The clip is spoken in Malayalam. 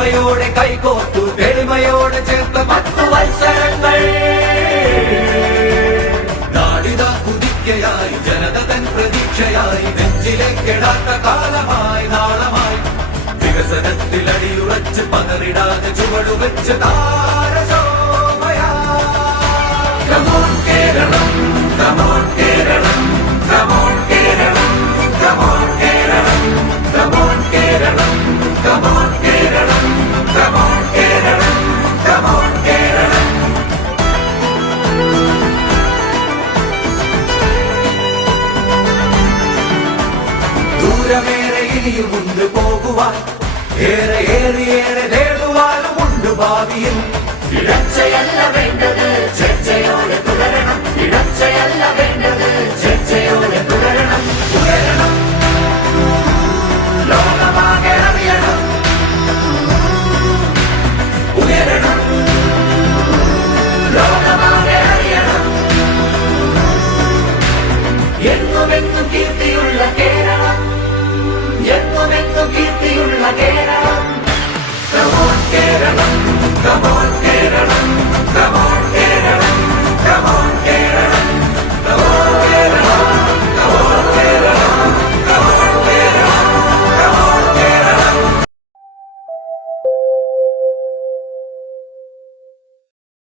ഒരുമയോടെ കൈകോർത്തു തെളിമയോടെ ചേർത്ത 10 വത്സരങ്ങൾ. നാടിതാ കുതിക്കയായി ജനത തൻ പ്രതീക്ഷയായി നെഞ്ചിലെ കെടാത്ത കാലമായി നാളമായി വികസനത്തിൽ അടിയുറച്ച് പതറിടാതെ ചുവടുവെച്ച് താരശോഭയാ. Come on Keralam, come on Keralam, come on Keralam, come on Keralam, come on Keralam, come on Keralam, come on Keralam, come on Keralam. ദൂരമേറെ ഇനിയുമുണ്ട് പോകുവാൻ, ഏറെ നേടുവാനുമുണ്ട് ഭാവിയിൽ. ഇടച്ചയല്ല വേണ്ടത് ചർച്ചയോടെ തുടരണം, ഇടച്ചയല്ല വേണ്ടത് ചർച്ചയോടെ തുടരണം. ഉയരണം, ലോകമാകെ അറിയണം, ഉയരണം, ലോകമാകെ അറിയണം. എന്നുമെന്നും കീർത്തിയുള്ള കേരളം, എന്നുമെന്നും കീർത്തിയുള്ള Keralam. Come on Keralam, come on Keralam, come on.